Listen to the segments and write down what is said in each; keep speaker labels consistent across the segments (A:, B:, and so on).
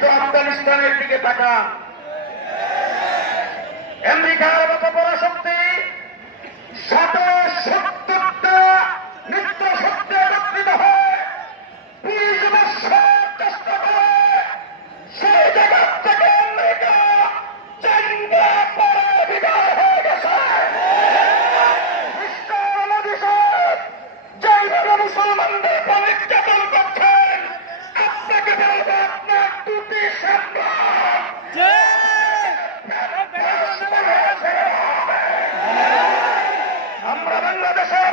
A: একটু আফগানিস্তানের দিকে তাকান। আমেরিকার মতো পরাশক্তি শত সত্তরটা নিত্য সত্য একত্রিত হয় গেছে। মুসলমানদের উপর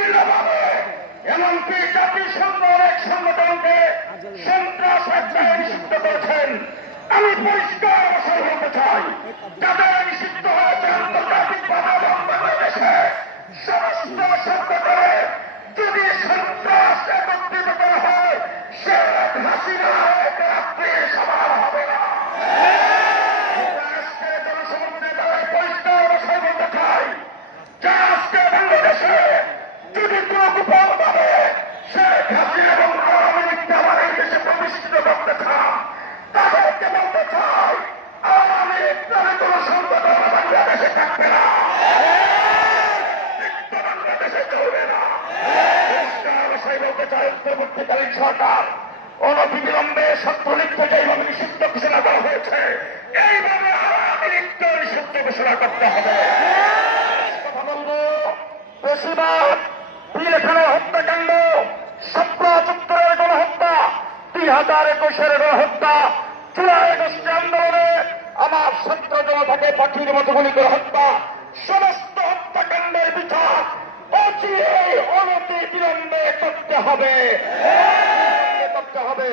A: বিভিন্নভাবে এমনকি জাতিসংঘ অনেক সংগঠনকে সন্ত্রাস আখ্যায় নিষিদ্ধ করেছেন। আমি পরিষ্কার বছর বলতে চাই, যাদের নিষিদ্ধ হয়েছে আন্তর্জাতিক ভাবে বাংলাদেশে সমস্ত সংগঠনে যদি সন্ত্রাস একত্রিত করা হয়, শেখ হাসিনা অন্তর্বর্তীকালীন সরকার অনবিলম্বে ছাত্রলীগকে যেভাবে নিষিদ্ধ ঘোষণা করা হয়েছে। এইভাবে আওয়ামী লীগকে নিষিদ্ধ ঘোষণা করতে হবে। হত্যাকাণ্ড চত্বরের গণহত্যা, দুই হাজার একুশের গণহত্যা আন্দোলনে আমার ছাত্র জনতাকে পাখির মতো গুলি করে হত্যা। সমস্ত করতে হবে। করতে হবে?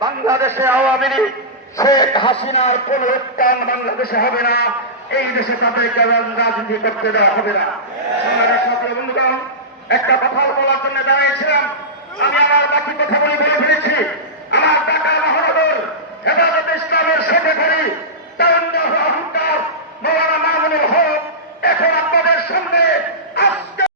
A: বাংলাদেশে আওয়ামী লীগ, শেখ হাসিনার কোন পুনরুত্থান বাংলাদেশে হবে না। এই দেশে তাদেরকে রাজনীতি করতে দেওয়া হবে না। সমাজের বন্ধুগণ, একটা কথা বলার জন্য দাঁড়িয়েছিলাম। আমি আমার বাকি কথা বলি